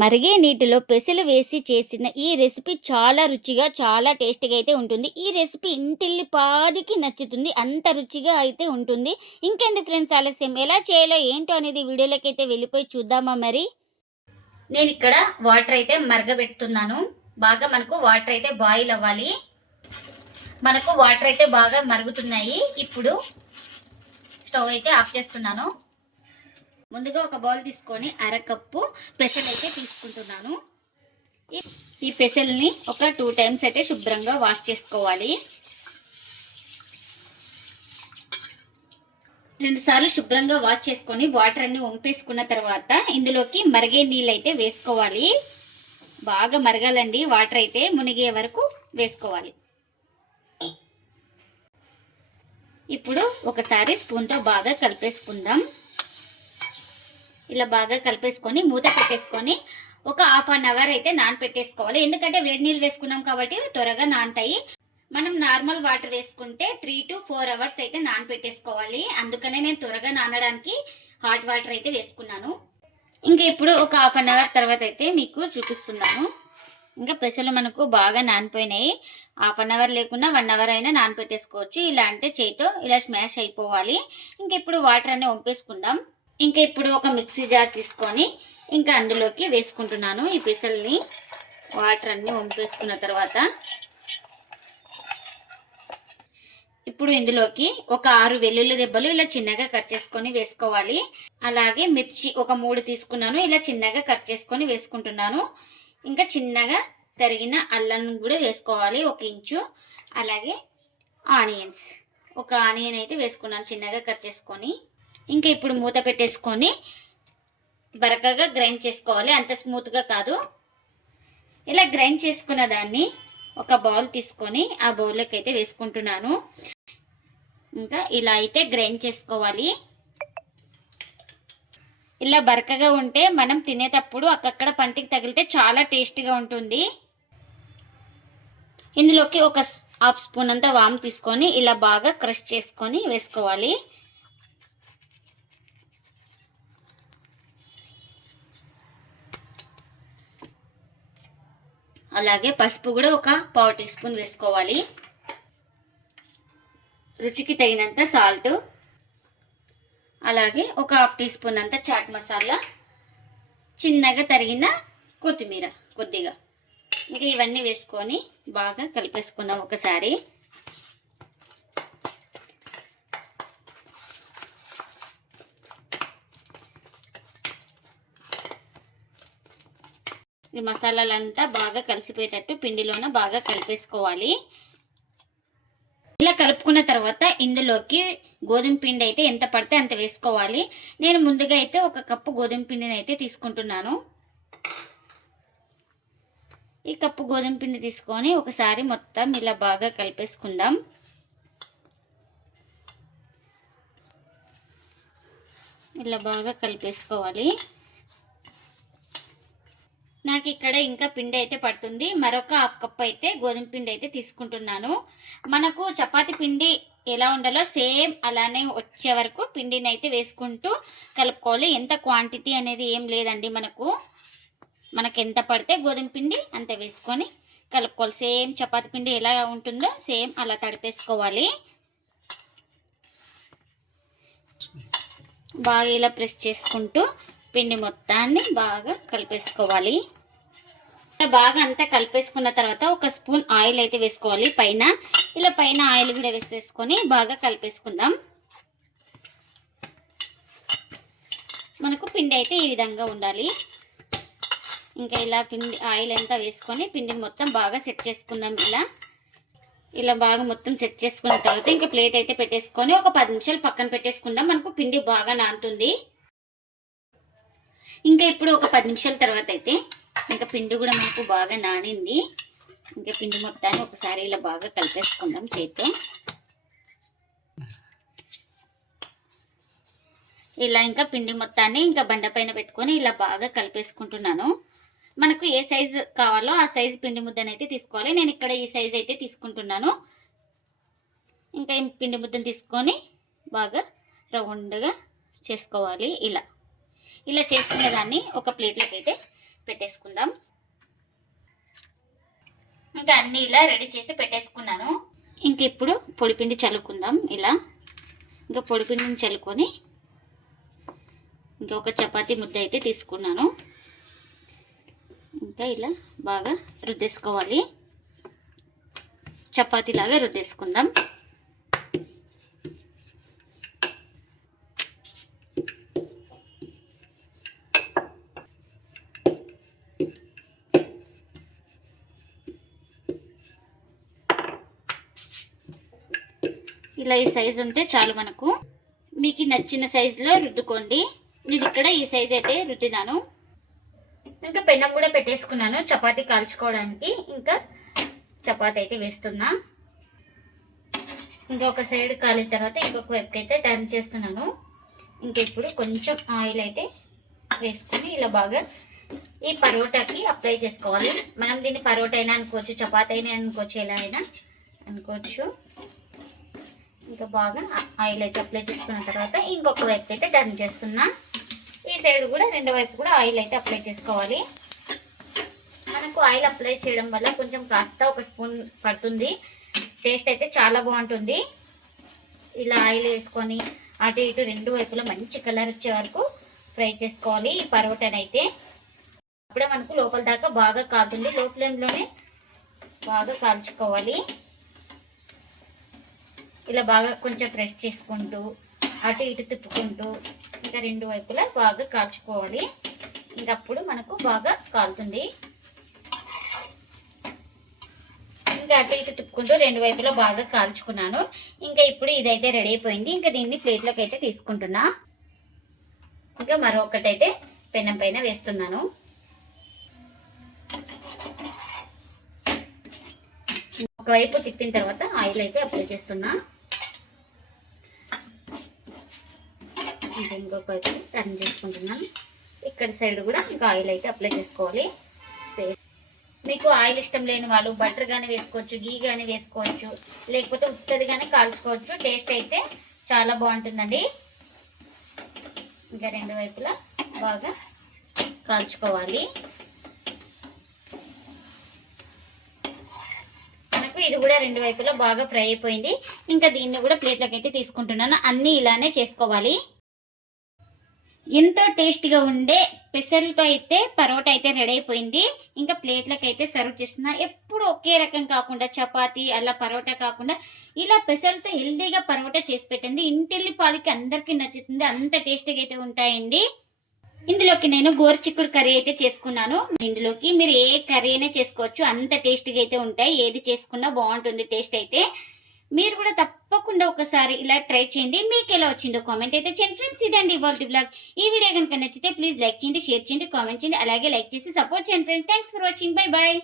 మరిగే నీటిలో పెసలు వేసి చేసిన ఈ రెసిపీ చాలా రుచిగా చాలా టేస్టీగా అయితే ఉంటుంది. ఈ రెసిపీ ఇంటిల్లి పాదికి నచ్చుతుంది అంత రుచిగా అయితే ఉంటుంది. ఇంకెందుకు ఫ్రెండ్స్ ఆలస్యం? ఎలా చేయాలో ఏంటో అనేది వీడియోలోకి అయితే వెళ్ళిపోయి చూద్దామా మరి? నేను ఇక్కడ వాటర్ అయితే మరగబెడుతున్నాను. బాగా మనకు వాటర్ అయితే బాయిల్ అవ్వాలి. మనకు వాటర్ అయితే బాగా మరుగుతున్నాయి. ఇప్పుడు స్టవ్ అయితే ఆఫ్ చేస్తున్నాను. ముందుగా ఒక బౌల్ తీసుకొని అరకప్పు పెసలు అయితే తీసుకుంటున్నాను. ఈ- ఈ పెసల్ని ఒక టూ టైమ్స్ అయితే శుభ్రంగా వాష్ చేసుకోవాలి. రెండు సార్లు శుభ్రంగా వాష్ చేసుకొని వాటర్ అన్ని వంపేసుకున్న తర్వాత ఇందులోకి మరిగే నీళ్ళు అయితే వేసుకోవాలి. బాగా మరగాలండి వాటర్ అయితే మునిగే వరకు వేసుకోవాలి. ఇప్పుడు ఒకసారి స్పూన్తో బాగా కలిపేసుకుందాం. ఇలా బాగా కలిపేసుకొని మూత పెట్టేసుకొని ఒక హాఫ్ అన్ అవర్ అయితే నానపెట్టేసుకోవాలి. ఎందుకంటే వేడి నీళ్ళు వేసుకున్నాం కాబట్టి త్వరగా నానతాయి. మనం నార్మల్ వాటర్ వేసుకుంటే త్రీ టు ఫోర్ అవర్స్ అయితే నానపెట్టేసుకోవాలి. అందుకనే నేను త్వరగా నానడానికి హాట్ వాటర్ అయితే వేసుకున్నాను. ఇంకా ఇప్పుడు ఒక హాఫ్ అన్ అవర్ తర్వాత అయితే మీకు చూపిస్తున్నాను. ఇంకా పెసలు మనకు బాగా నానిపోయినాయి. హాఫ్ అన్ అవర్ లేకుండా వన్ అవర్ అయినా నానపెట్టేసుకోవచ్చు. ఇలా అంటే చేతితో ఇలా స్మాష్ అయిపోవాలి. ఇంకా ఇప్పుడు వాటర్ అన్ని వంపేసుకుందాం. ఇంకా ఇప్పుడు ఒక మిక్సీ జార్ తీసుకొని ఇంకా అందులోకి వేసుకుంటున్నాను ఈ పెసల్ని. వాటర్ అన్నీ వంపేసుకున్న తర్వాత ఇప్పుడు ఇందులోకి ఒక ఆరు వెల్లుల్లి రెబ్బలు ఇలా చిన్నగా కట్ చేసుకొని వేసుకోవాలి. అలాగే మిర్చి ఒక మూడు తీసుకున్నాను ఇలా చిన్నగా కట్ చేసుకొని వేసుకుంటున్నాను. ఇంకా చిన్నగా తరిగిన అల్లం కూడా వేసుకోవాలి ఒక ఇంచు. అలాగే ఆనియన్స్ ఒక ఆనియన్ అయితే వేసుకున్నాను చిన్నగా కట్ చేసుకొని. ఇంకా ఇప్పుడు మూత పెట్టేసుకొని బరకగా గ్రైండ్ చేసుకోవాలి. అంత స్మూత్గా కాదు. ఇలా గ్రైండ్ చేసుకున్న దాన్ని ఒక బౌల్ తీసుకొని ఆ బౌల్లోకి అయితే వేసుకుంటున్నాను. ఇంకా ఇలా అయితే గ్రైండ్ చేసుకోవాలి. ఇలా బరకగా ఉంటే మనం తినేటప్పుడు అక్కక్కడ పంటికి తగిలితే చాలా టేస్టీగా ఉంటుంది. ఇందులోకి ఒక హాఫ్ స్పూన్ అంతా వామ్ తీసుకొని ఇలా బాగా క్రష్ చేసుకొని వేసుకోవాలి. అలాగే పసుపు కూడా ఒక పావు టీ స్పూన్ వేసుకోవాలి. రుచికి తగినంత సాల్ట్. అలాగే ఒక హాఫ్ టీ స్పూన్ అంత చాట్ మసాలా. చిన్నగా తరిగిన కొత్తిమీర కొద్దిగా. ఇంకా ఇవన్నీ వేసుకొని బాగా కలిపేసుకుందాం ఒకసారి. ఈ మసాలాలంతా బాగా కలిసిపోయేటట్టు పిండిలోన బాగా కలిపేసుకోవాలి. ఇలా కలుపుకున్న తర్వాత ఇందులోకి గోధుమ పిండి అయితే ఎంత పడితే అంత వేసుకోవాలి. నేను ముందుగా అయితే ఒక కప్పు గోధుమ పిండిని అయితే తీసుకుంటున్నాను. ఈ కప్పు గోధుమ పిండి తీసుకొని ఒకసారి మొత్తం ఇలా బాగా కలిపేసుకుందాం. ఇలా బాగా కలిపేసుకోవాలి. నాకు ఇక్కడ ఇంకా పిండి అయితే పడుతుంది. మరొక హాఫ్ కప్ అయితే గోధుమ పిండి అయితే తీసుకుంటున్నాను. మనకు చపాతి పిండి ఎలా ఉండాలో సేమ్ అలానే వచ్చే వరకు పిండిని అయితే వేసుకుంటూ కలుపుకోవాలి. ఎంత క్వాంటిటీ అనేది ఏం లేదండి మనకు. మనకు ఎంత పడితే గోధుమ పిండి అంత వేసుకొని కలుపుకోవాలి. సేమ్ చపాతి పిండి ఎలా ఉంటుందో సేమ్ అలా తడిపేసుకోవాలి. బాగా ఇలా ప్రెస్ చేసుకుంటూ పిండి మొత్తాన్ని బాగా కలిపేసుకోవాలి. బాగా అంతా కలిపేసుకున్న తర్వాత ఒక స్పూన్ ఆయిల్ అయితే వేసుకోవాలి. పైన ఇలా పైన ఆయిల్ కూడా వేసేసుకొని బాగా కలిపేసుకుందాం. మనకు పిండి అయితే ఈ విధంగా ఉండాలి. ఇంకా ఇలా పిండి ఆయిల్ అంతా వేసుకొని పిండిని మొత్తం బాగా సెట్ చేసుకుందాం ఇలా. ఇలా బాగా మొత్తం సెట్ చేసుకున్న తర్వాత ఇంకా ప్లేట్ అయితే పెట్టేసుకొని ఒక పది నిమిషాలు పక్కన పెట్టేసుకుందాం. మనకు పిండి బాగా నానుతుంది. ఇంకా ఇప్పుడు ఒక పది నిమిషాల తర్వాత అయితే ఇంకా పిండి కూడా మనకు బాగా నానింది. ఇంకా పిండి మొత్తాన్ని ఒకసారి ఇలా బాగా కలిపేసుకుందాం చేతితో. ఇలా ఇంకా పిండి మొత్తాన్ని ఇంకా బండ పైన పెట్టుకొని ఇలా బాగా కలిపేసుకుంటున్నాను. మనకు ఏ సైజు కావాలో ఆ సైజు పిండి ముద్దనైతే తీసుకోవాలి. నేను ఇక్కడ ఈ సైజు అయితే తీసుకుంటున్నాను. ఇంకా పిండి ముద్దను తీసుకొని బాగా రౌండ్గా చేసుకోవాలి. ఇలా. ఇలా చేసుకునే దాన్ని ఒక ప్లేట్లోకి అయితే పెట్టేసుకుందాం. ఇంకా అన్ని ఇలా రెడీ చేసి పెట్టేసుకున్నాను. ఇంక ఇప్పుడు పొడిపిండి చల్లుకుందాం ఇలా. ఇంకా పొడిపిండిని చల్లుకొని ఇంకా ఒక చపాతీ ముద్ద అయితే తీసుకున్నాను. ఇంకా ఇలా బాగా రుద్దేసుకోవాలి. చపాతీలాగా రుద్దేసుకుందాం. ఇలా ఈ సైజు ఉంటే చాలు మనకు. మీకు నచ్చిన సైజులో రుద్దుకోండి. నేను ఇక్కడ ఈ సైజ్ అయితే రుద్దినాను. ఇంకా పెన్నం కూడా పెట్టేసుకున్నాను చపాతీ కాల్చుకోవడానికి. ఇంకా చపాతీ అయితే వేస్తున్నా. ఇంకొక సైడ్ కాలిన తర్వాత ఇంకొక వైపుకి అయితే టైం చేస్తున్నాను. ఇంకా ఇప్పుడు కొంచెం ఆయిల్ అయితే వేసుకొని ఇలా బాగా ఈ పరోటాకి అప్లై చేసుకోవాలి. మనం దీన్ని పరోటా అయినా అనుకోవచ్చు చపాతీ అయినా అనుకోవచ్చు ఎలా అయినా అనుకోవచ్చు. ఇంకా బాగా ఆయిల్ అయితే అప్లై చేసుకున్న తర్వాత ఇంకొక వైపు అయితే టర్న్ చేస్తున్నా. ఈ సైడ్ కూడా రెండు వైపు కూడా ఆయిల్ అయితే అప్లై చేసుకోవాలి. మనకు ఆయిల్ అప్లై చేయడం వల్ల కొంచెం కాస్త ఒక స్పూన్ పడుతుంది. టేస్ట్ అయితే చాలా బాగుంటుంది. ఇలా ఆయిల్ వేసుకొని అటు ఇటు రెండు వైపులా మంచి కలర్ వచ్చే వరకు ఫ్రై చేసుకోవాలి. ఈ పరోటాని అయితే అప్పుడే మనకు లోపల దాకా బాగా కాగుతుంది లో ఫ్లేమ్లోనే బాగా కాల్చుకోవాలి. ఇలా బాగా కొంచెం ఫ్రెష్ చేసుకుంటూ అటు ఇటు తిప్పుకుంటూ ఇంకా రెండు వైపులా బాగా కాల్చుకోవాలి. ఇంకప్పుడు మనకు బాగా కాలుతుంది. ఇంకా అటు ఇటు తిప్పుకుంటూ రెండు వైపులా బాగా కాల్చుకున్నాను. ఇంకా ఇప్పుడు ఇదైతే రెడీ అయిపోయింది. ఇంకా దీన్ని ప్లేట్లోకి అయితే తీసుకుంటున్నా. ఇంకా మరొకటైతే పెన్నం పైన వేస్తున్నాను. ఒకవైపు తిప్పిన తర్వాత ఆయిల్ అయితే అప్లై చేస్తున్నా. ఇంకా ఇంకొక వైపు టర్న్ చేసుకుంటున్నాను. ఇక్కడ సైడ్ కూడా ఇంకా ఆయిల్ అయితే అప్లై చేసుకోవాలి. సేమ్. మీకు ఆయిల్ ఇష్టం లేని వాళ్ళు బటర్ కానీ వేసుకోవచ్చు గీ కానీ వేసుకోవచ్చు లేకపోతే ఉత్తది కానీ కాల్చుకోవచ్చు. టేస్ట్ అయితే చాలా బాగుంటుందండి. ఇంకా రెండు వైపులా బాగా కాల్చుకోవాలి. ఇది కూడా రెండు వైపులా బాగా ఫ్రై అయిపోయింది. ఇంకా దీన్ని కూడా ప్లేట్లోకి అయితే తీసుకుంటున్నాను. అన్నీ ఇలానే చేసుకోవాలి. ఎంతో టేస్టీగా ఉండే పెసర్లతో అయితే పరోటా అయితే రెడీ అయిపోయింది. ఇంకా ప్లేట్లకు అయితే సర్వ్ చేస్తున్నా. ఎప్పుడు ఒకే రకం కాకుండా చపాతీ అలా పరోటా కాకుండా ఇలా పెసర్లతో హెల్దీగా పరోటా చేసి పెట్టండి. ఇంటిల్లి పాలకి అందరికీ నచ్చుతుంది. అంత టేస్టీగా అయితే ఉంటాయండి. ఇందులోకి నేను గోరుచిక్కుడు కర్రీ అయితే చేసుకున్నాను. ఇందులోకి మీరు ఏ కర్రీ అయినా చేసుకోవచ్చు. అంత టేస్టీగా అయితే ఉంటాయి. ఏది చేసుకున్నా బాగుంటుంది టేస్ట్ అయితే. మీరు కూడా తప్పకుండా ఒకసారి ఇలా ట్రై చేయండి. మీకు ఎలా వచ్చిందో కామెంట్ అయితే చేయండి. ఫ్రెండ్స్ ఇదండి ఇవాళ బ్లాగ్ ఈ వీడియో కనుక నచ్చితే ప్లీజ్ లైక్ చేయండి షేర్ చేయండి కామెంట్ చేయండి. అలాగే లైక్ చేసి సపోర్ట్ చేయండి friends. Thanks for watching. Bye bye.